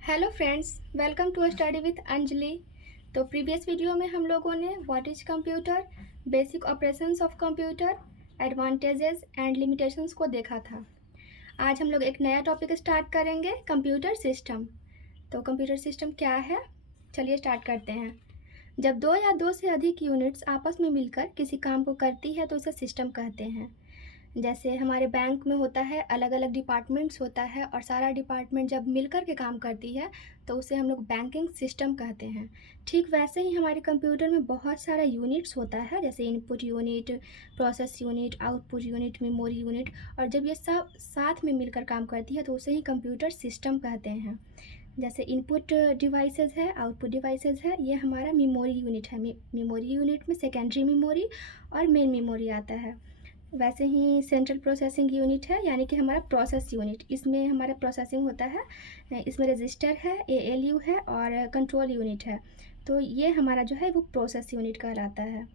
Hello friends, welcome to study with Anjali. तो previous video में हम लोगों ने what is computer, basic operations of computer, advantages and limitations को देखा था। आज हम लोग एक नया टॉपिक स्टार्ट करेंगे, कंप्यूटर सिस्टम। तो कंप्यूटर सिस्टम क्या है, चलिए स्टार्ट करते हैं। जब दो या दो से अधिक यूनिट्स आपस में मिलकर किसी काम को करती है तो उसे सिस्टम कहते हैं। जैसे हमारे बैंक में होता है, अलग अलग डिपार्टमेंट्स होता है और सारा डिपार्टमेंट जब मिलकर के काम करती है तो उसे हम लोग बैंकिंग सिस्टम कहते हैं। ठीक वैसे ही हमारे कंप्यूटर में बहुत सारा यूनिट्स होता है, जैसे input unit, process unit, output unit, memory unit. और जब ये सब साथ में मिलकर काम करती है तो उसे ही कंप्यूटर सिस्टम कहते हैं। जैसे इनपुट डिवाइसेस है, आउटपुट डिवाइसेस है, ये हमारा मेमोरी यूनिट है। मेमोरी यूनिट में सेकेंडरी मेमोरी और मेन मेमोरी आता है। वैसे ही सेंट्रल प्रोसेसिंग यूनिट है, यानी कि हमारा प्रोसेस यूनिट, इसमें हमारा प्रोसेसिंग होता है। इसमें रजिस्टर है, एएलयू है और कंट्रोल यूनिट है। तो ये हमारा जो है वो प्रोसेस यूनिट कहलाता है।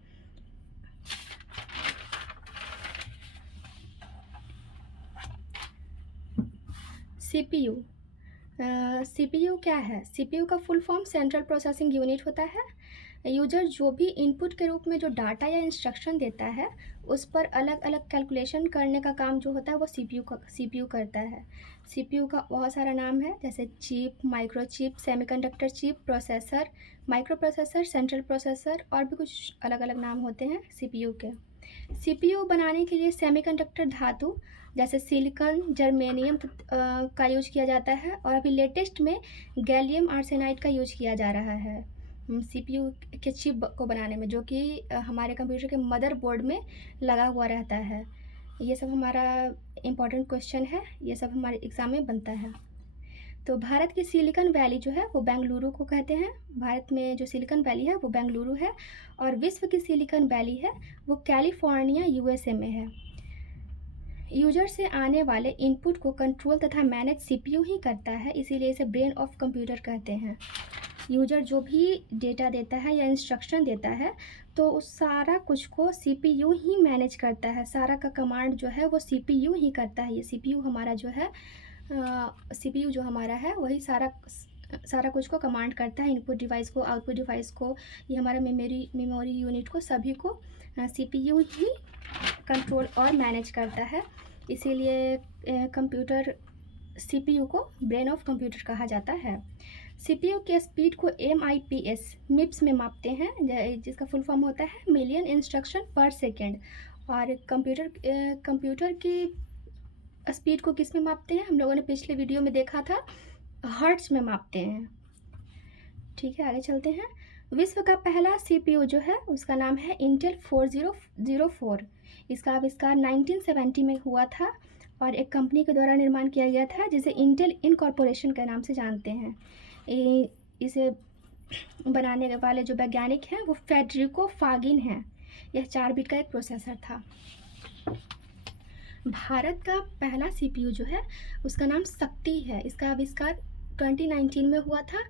सीपीयू। सीपीयू क्या है? सीपीयू का full form central processing unit होता है। यूजर जो भी इनपुट के रूप में जो डाटा या इंस्ट्रक्शन देता है उस पर अलग अलग कैलकुलेशन करने का काम जो होता है वो सीपीयू करता है। सीपीयू का बहुत सारा नाम है, जैसे chip, microchip, semiconductor chip, processor, micro processor, central processor और भी कुछ अलग अलग नाम होते हैं सीपीयू के। सीपीयू बनाने के लिए सेमीकंडक्टर धातु जैसे सिलिकॉन, जर्मेनियम का यूज किया जाता है और अभी लेटेस्ट में गैलियम आर्सेनाइड का यूज किया जा रहा है सीपीयू के चिप को बनाने में, जो कि हमारे कंप्यूटर के मदरबोर्ड में लगा हुआ रहता है। ये सब हमारा इम्पोर्टेंट क्वेश्चन है, ये सब हमारे एग्ज़ाम में बनता है। तो भारत की सिलिकॉन वैली जो है वो बेंगलुरु को कहते हैं। भारत में जो सिलिकॉन वैली है वो बेंगलुरु है और विश्व की सिलिकॉन वैली है वो कैलिफोर्निया यूएसए में है। यूजर से आने वाले इनपुट को कंट्रोल तथा मैनेज सीपीयू ही करता है, इसीलिए इसे ब्रेन ऑफ कंप्यूटर कहते हैं। यूजर जो भी डेटा देता है या इंस्ट्रक्शन देता है तो उस सारा कुछ को सीपीयू ही मैनेज करता है। सारा का कमांड जो है वो सीपीयू ही करता है। ये सीपीयू हमारा जो है सीपीयू जो हमारा है वही सारा कुछ को कमांड करता है, इनपुट डिवाइस को, आउटपुट डिवाइस को, ये हमारा मेमोरी यूनिट को, सभी को सीपीयू ही कंट्रोल और मैनेज करता है। इसीलिए कंप्यूटर सीपीयू को ब्रेन ऑफ कंप्यूटर कहा जाता है। सीपीयू के स्पीड को MIPS में मापते हैं, जिसका फुल फॉर्म होता है मिलियन इंस्ट्रक्शन पर सेकेंड। और कंप्यूटर की स्पीड को किस में मापते हैं? हम लोगों ने पिछले वीडियो में देखा था, हर्ट्ज में मापते हैं। ठीक है, आगे चलते हैं। विश्व का पहला सीपीयू जो है उसका नाम है इंटेल 4004। इसका आविष्कार 1970 में हुआ था और एक कंपनी के द्वारा निर्माण किया गया था जिसे इंटेल इनकॉर्पोरेशन के नाम से जानते हैं। इसे बनाने वाले जो वैज्ञानिक हैं वो फेडरिको फागिन हैं। यह 4 बिट का एक प्रोसेसर था। भारत का पहला सीपीयू जो है उसका नाम शक्ति है। इसका आविष्कार 2019 में हुआ था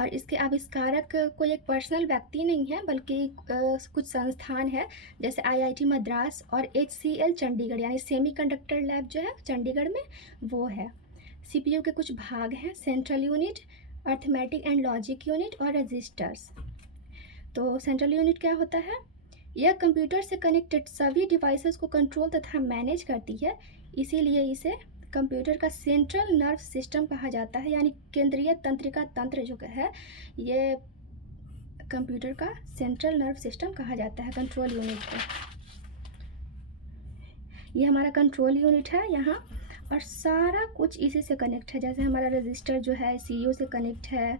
और इसके आविष्कारक कोई एक पर्सनल व्यक्ति नहीं है बल्कि कुछ संस्थान है, जैसे IIT मद्रास और HCL चंडीगढ़, यानी सेमीकंडक्टर लैब जो है चंडीगढ़ में, वो है। सीपीयू के कुछ भाग हैं, central unit, arithmetic and logic unit और रजिस्टर्स। तो सेंट्रल यूनिट क्या होता है? यह कंप्यूटर से कनेक्टेड सभी डिवाइसेस को कंट्रोल तथा मैनेज करती है, इसीलिए इसे कंप्यूटर का सेंट्रल नर्व सिस्टम कहा जाता है, यानी केंद्रीय तंत्रिका तंत्र जो है ये कंप्यूटर का सेंट्रल नर्व सिस्टम कहा जाता है, कंट्रोल यूनिट को। ये हमारा कंट्रोल यूनिट है यहाँ, और सारा कुछ इसी से कनेक्ट है। जैसे हमारा रजिस्टर जो है सीयू से कनेक्ट है,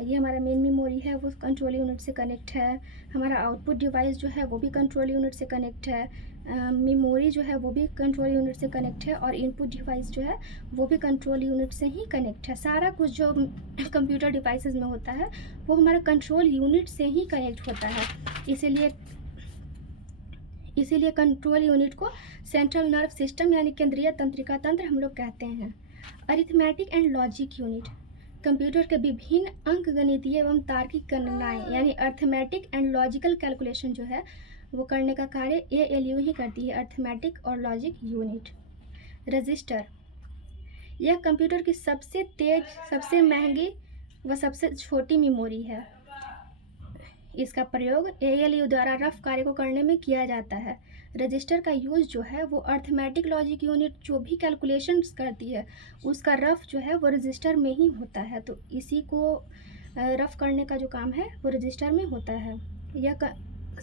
ये हमारा मेन मेमोरी है वो कंट्रोल यूनिट से कनेक्ट है, हमारा आउटपुट डिवाइस जो है वो भी कंट्रोल यूनिट से कनेक्ट है, मेमोरी जो है वो भी कंट्रोल यूनिट से कनेक्ट है और इनपुट डिवाइस जो है वो भी कंट्रोल यूनिट से ही कनेक्ट है। सारा कुछ जो कंप्यूटर डिवाइसेस में होता है वो हमारा कंट्रोल यूनिट से ही कनेक्ट होता है, इसीलिए कंट्रोल यूनिट को सेंट्रल नर्व सिस्टम यानी केंद्रीय तंत्रिका तंत्र हम लोग कहते हैं। Arithmetic and logic unit computer के विभिन्न अंकगणितीय एवं तार्किक गणनाएं यानी अर्थमेटिक एंड लॉजिकल कैलकुलेशन जो है वो करने का कार्य ALU ही करती है, अर्थमेटिक और लॉजिक यूनिट। रजिस्टर, यह कंप्यूटर की सबसे तेज, सबसे महंगी वह सबसे छोटी मेमोरी है। इसका प्रयोग ALU द्वारा रफ कार्य को करने में किया जाता है। रजिस्टर का यूज़ जो है वो अर्थमेटिक लॉजिक यूनिट जो भी कैलकुलेशंस करती है उसका रफ जो है वो रजिस्टर में ही होता है। तो इसी को रफ करने का जो काम है वो रजिस्टर में होता है। यह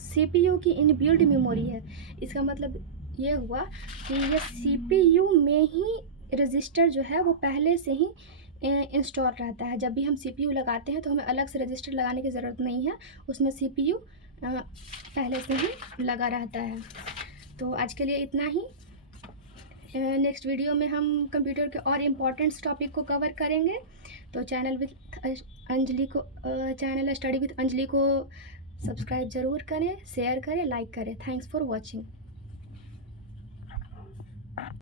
CPU की इनबिल्ट मेमोरी है। इसका मतलब ये हुआ कि यह CPU में ही रजिस्टर जो है वो पहले से ही इंस्टॉल रहता है। जब भी हम CPU लगाते हैं तो हमें अलग से रजिस्टर लगाने की ज़रूरत नहीं है, उसमें CPU पहले से ही लगा रहता है। तो आज के लिए इतना ही। नेक्स्ट वीडियो में हम कंप्यूटर के और इम्पोर्टेंट्स टॉपिक को कवर करेंगे। तो चैनल स्टडी विद अंजलि को सब्सक्राइब ज़रूर करें, शेयर करें, लाइक करें। Thanks for watching.